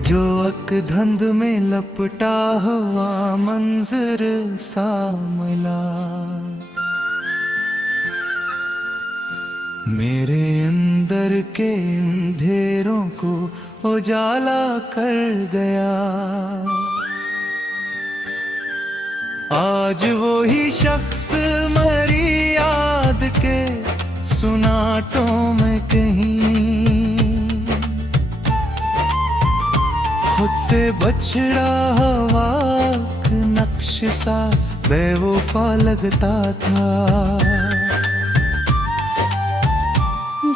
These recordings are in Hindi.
जो अकधंध में लपटा हुआ मंजर सा मिला, मेरे अंदर के अंधेरों को उजाला कर गया। आज वो ही शख्स मरी याद के सुनाटों में कहीं, खुद से बछड़ा हुआ नक्श सा बेवफा लगता था।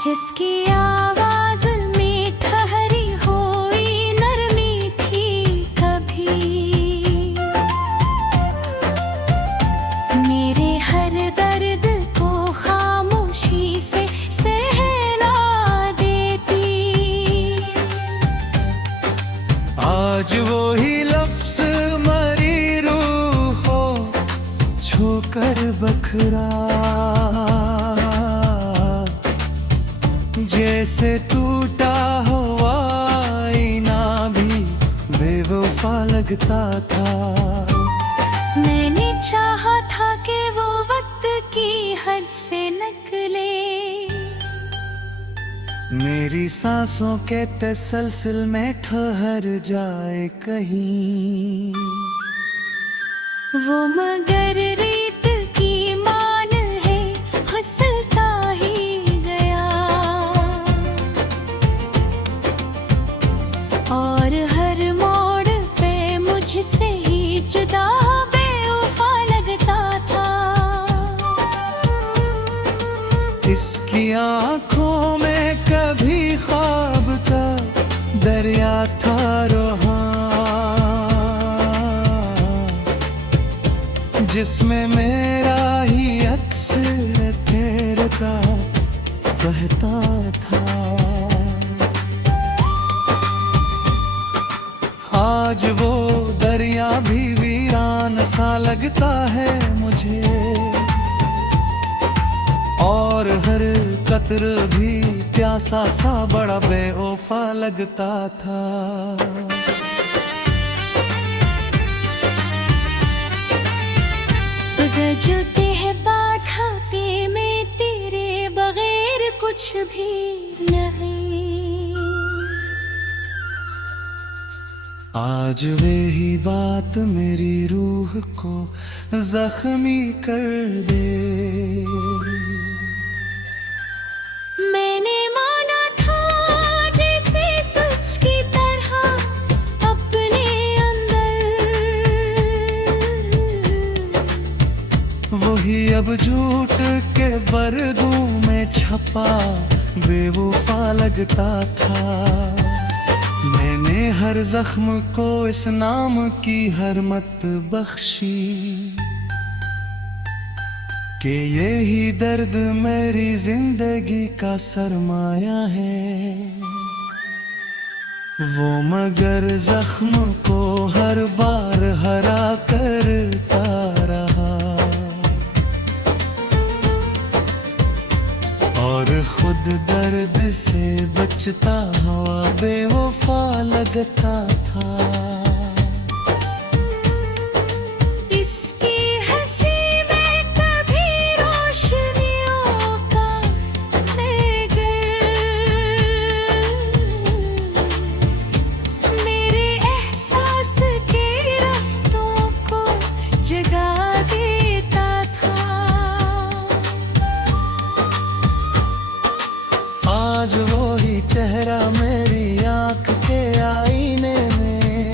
जिसकी आवाज में ठहरी हुई नरमी थी कभी, मेरे हर दर्द को खामोशी से सहला देती। आज वो ही लफ्ज़ मरी रूह हो छूकर बखरा, जैसे टूटा हुआ आईना भी बेवफा लगता था। मैंने चाहा था कि वो वक्त की हद से निकले, मेरी सांसों के तसलसल में ठहर जाए कहीं। वो मगर रेत की मान है फिसलता ही गया, और हर मोड़ पे मुझसे ही जुदा बेवफा लगता था। इसकी आँखों में कभी ख्वाब का दरिया था रोहां, जिसमें मेरा ही अक्स तैरता बहता था। आज वो दरिया भी वीरान सा लगता है मुझे, और हर कतर भी प्यासा सा बड़ा बेवफा लगता था। जो तेहबा खाते में तेरे बगैर कुछ भी नहीं, आज वही बात मेरी रूह को जख्मी कर दे। मैंने माना था जैसे सच की तरह अपने अंदर, वही अब झूठ के बरदों में छपा बेवफा लगता था। मैंने हर जख्म को इस नाम की हरमत बख्शी कि यही दर्द मेरी जिंदगी का सरमाया है। वो मगर जख्म को हर बार हरा करता रहा, और खुद दर्द से बचता हुआ बेवफा लगता था। इसकी हंसी में कभी रोशनियों का नगर, मेरे एहसास के रास्तों को जगा देता था। आज वो ही चेहरा मेरी आँख के आईने में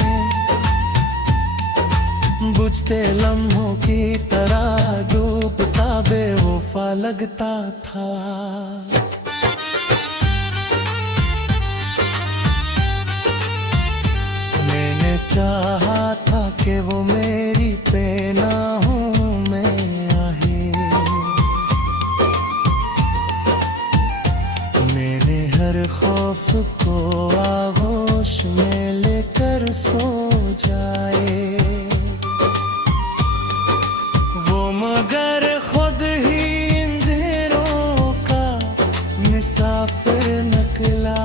बुझते लम्हों की तरह डूबता बेवफा लगता था। मैंने चाहा था कि वो मेरी पनाहों में आहे, मेरे हर खौफ को आगोश में लेकर सो जाए। वो मगर खुद ही अंधेरों का मुसाफिर निकला,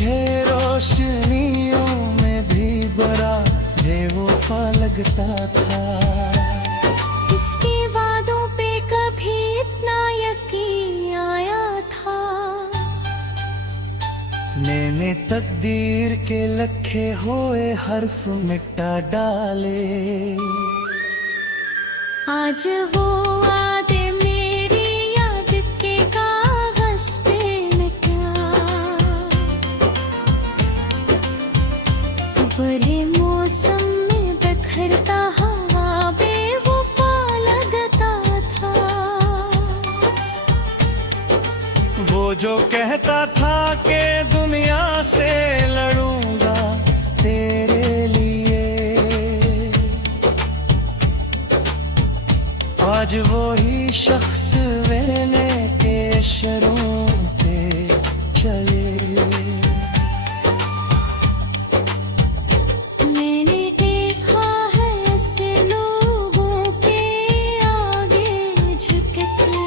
मुझे रोशनियों में भी बड़ा बेवफा लगता था। इसके वादों पे कभी इतना यकीन आया था। मैंने तकदीर के लिखे हुए हर्फ मिटा डाले। आज वो वादे मेरी याद के कागज पे निकला। बड़े मौसम में बिखरता हवा बेवफा लगता था। वो जो कहता था कि दुनिया से लड़ूंगा तेरे लिए, आज वो ही शख्स वेले के शरों पे चले। मैंने देखा है ऐसे लोगों के आगे झुकते,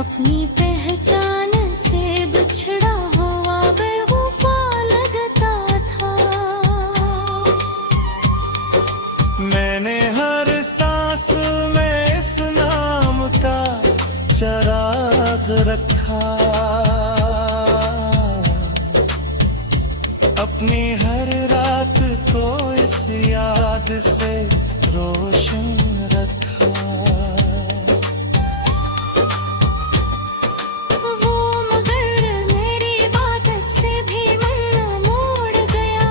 अपनी पहचान से बिछड़ा हुआ बेवफा लगता था। मैंने हर सांस में इस नाम का चराग रखा, अपनी हर रात को इस याद से रोशन रखा। वो मगर मेरी बात से भी मन मोड़ गया,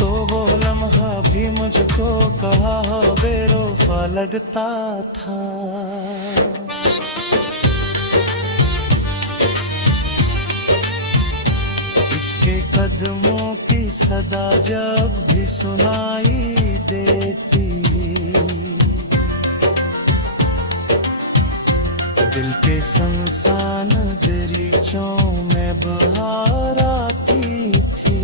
तो वो लम्हा भी मुझको कहा हो बेवफा लगता था। इसके कदमों की सदा जब भी सुनाई देती, दिल के संसान दरीचों में बहार आती थी।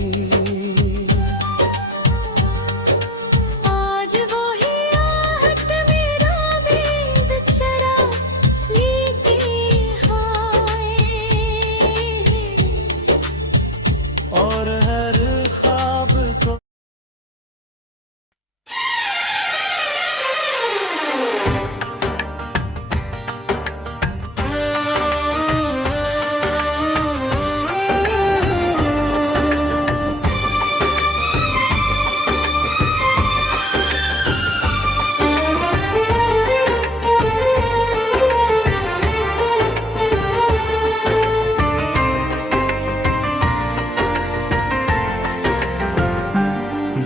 आज वो ही आहट मेरा भेद चरा लेती हाय, और हर ख्वाब को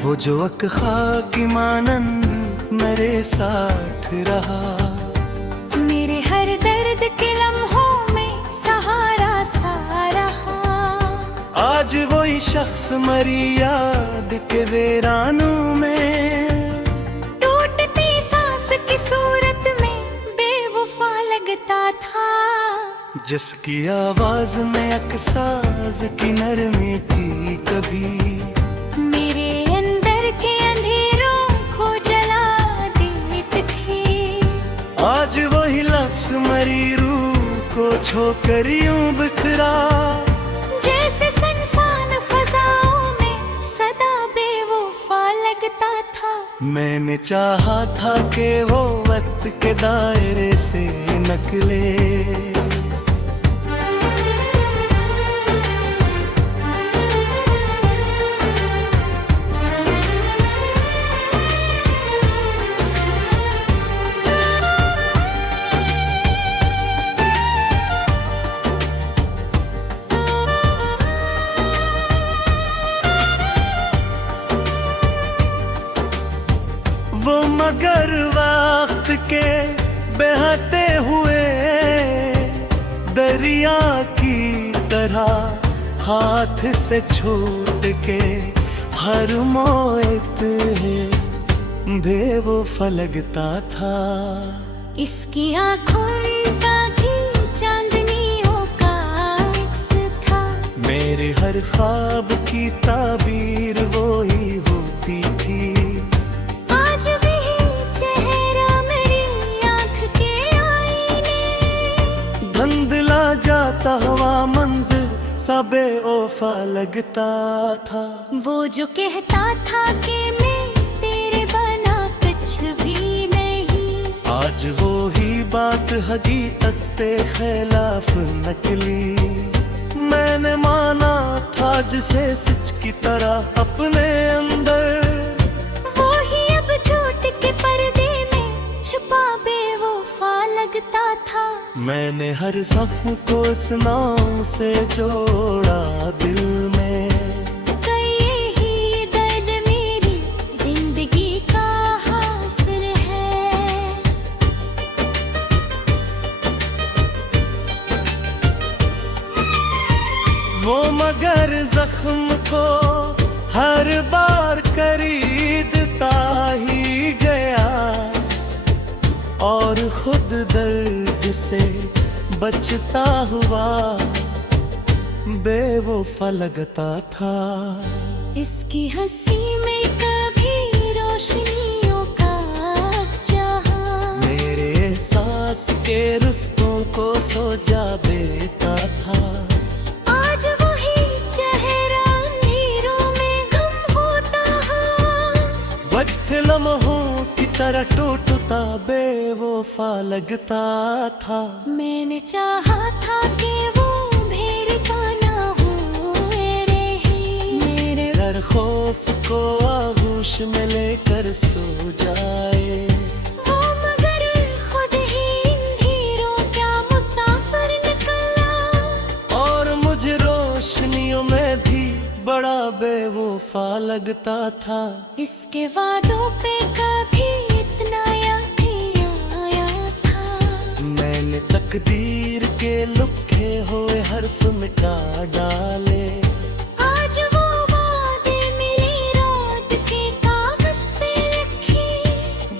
वो जो अकखा की मानंद मेरे साथ रहा, मेरे हर दर्द के लम्हों में सहारा सा रहा। आज वही शख्स मरी याद के वीरानों में, टूटती सांस की सूरत में बेवफा लगता था। जिसकी आवाज में अकसाज की नरमी थी कभी, मेरे अंदर के अंधेरों को जला देती थी। आज वही लफ्ज मरी रूह को छोकर यूं बिखरा, जैसे सनसान फजाओं में सदा बेवफा लगता था। मैंने चाहा था कि वो वक्त के दायरे से निकले, वो मगर वक्त के बहते हुए दरिया की तरह हाथ से छूट के हर मोत है बेवफा लगता था। इसकी आँखों का भी चांदनियों का अक्स था। मेरे हर ख्वाब की ताबीर वो ही होती थी। आज भी चेहरा मेरी आँख के आईने, लगता था। वो जो कहता था कि मैं तेरे बना कुछ भी नहीं, आज वो ही बात हकीकत के खिलाफ निकली। मैंने माना था जिसे सच की तरह अपने अंदर, वो ही अब झूठ के पर्दे में छुपा बेवफा लगता था। मैंने हर सफ़ को इस नाम से जोड़ा दिल में, कई ही दर्द मेरी जिंदगी का हासिल है। वो मगर जख्म को हर बार खरीदता ही गया, और खुद दर्द से बचता हुआ बेवफा लगता था। इसकी हंसी में कभी रोशनियों का जहां, मेरे एहसास के रुस्तों को सोजा देता था। आज वही चेहरा अंधेरों में गम होता है, बजते लम्हों की तरह टूटता बेवफा लगता था। मैंने चाहा था कि वो भेड़ का ना हो मेरे ही, मेरे हर खौफ को आगोश में लेकर सो जाए। वो मगर खुद ही अंधेरों क्या मुसाफिर निकला, और मुझे रोशनियों में भी बड़ा बेवफा लगता था। इसके वादों पे कभी इतना यकीन आया था। मैंने तकदीर के लिखे हुए हर्फ मिटा डाले। आज वो वादे मिली रात के कागज पे लिखे,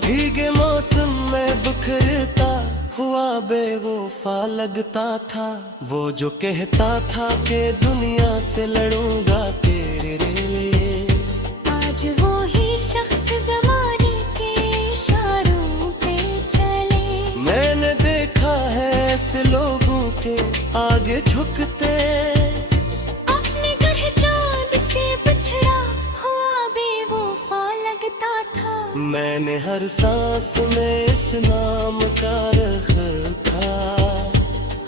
भीगे मौसम में बिखरता हुआ बेवफा लगता था। वो जो कहता था कि दुनिया से लड़ूंगा तेरे लिए, आज वो ही शख्स ज़माने के इशारों पे चले। मैंने देखा है ऐसे लोगों के आगे झुकते, अपने ग्रह चांद से बिछड़ा हुआ बेवफा लगता था। मैंने हर सांस में इस नाम का रखा,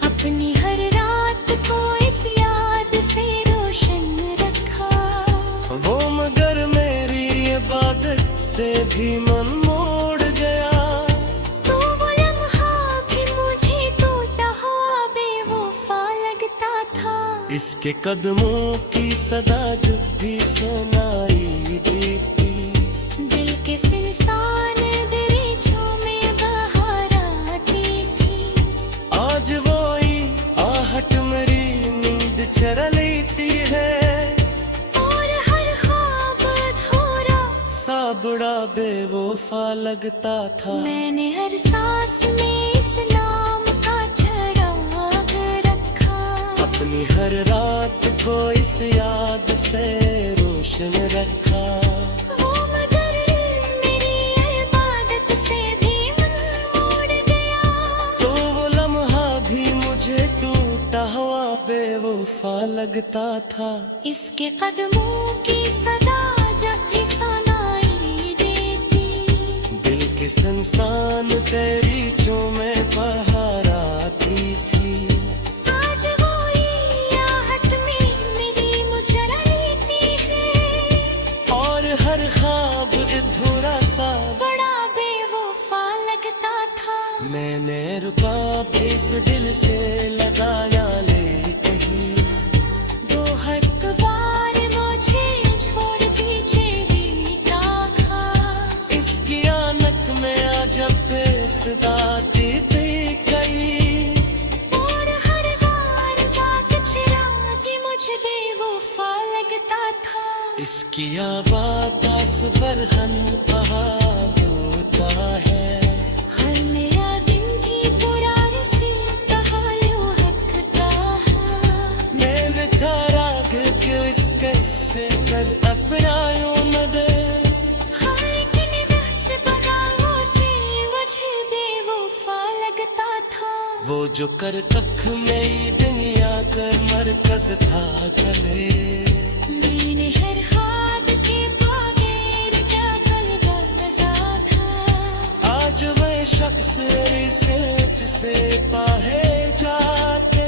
अपनी हर रात को इस याद से रोशन रखा। वो मगर मेरी इबादत से भी मन मोड़ गया। तो वो लम्हा भी मुझे टूटा हुआ बेवफा लगता था। इसके कदमों की सदा जब भी सुनाई देती, दिल के सुनसान दरीचों में बहार आती थी। आज वो ही आहट मेरी नींद चरा लेती है, और हर ख्वाब अधूरा सा बड़ा बेवफा लगता था। मैंने हर सांस में इस नाम का चिराग रखा। अपनी हर रात को इस याद से रोशन रखा। वो मगर मेरी इबादत से भी मन मोड़ गया। तो वो लम्हा भी मुझे टूटा हुआ बेवफा लगता था। इसके कदमों की सदा जब भी सुनाई देती, दिल के संसान तेरी में बहार आती थी। आज वो ही आहट में मेरी मुचरा लेती है, और हर ख्वाब अधूरा सा बड़ा बेवफा लगता था। मैंने रुका भी इस दिल से लगाया ले कहीं, दो हक बार मुझे छोड़ पीछे बीता था। इसकी आनक में आ जब सदा देती गई, और हर बार बात चिराग मुझे बेवफा लगता था। इसकी आवाज़ आसवर हन कहा होता है। हर मेरा दिन भी पुराने से कहानियों हकता है। मैंने था राग क्यों इस कैसे कर अपनायों मदद, हाय किन बहस बनाओ से मुझे बेवफा लगता था। वो जो कर कख में दुनिया कर मरकज था चले। हर खाद के बगैर क्या कलवा नजा था। आज मैं शख्स रिसर्च से पाहे जाते,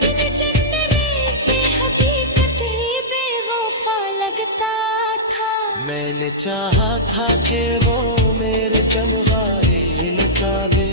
बिन चंदने से हकीकत ही बेवफा लगता था। मैंने चाहा था कि वो मेरे तन्हाई लुटा दे,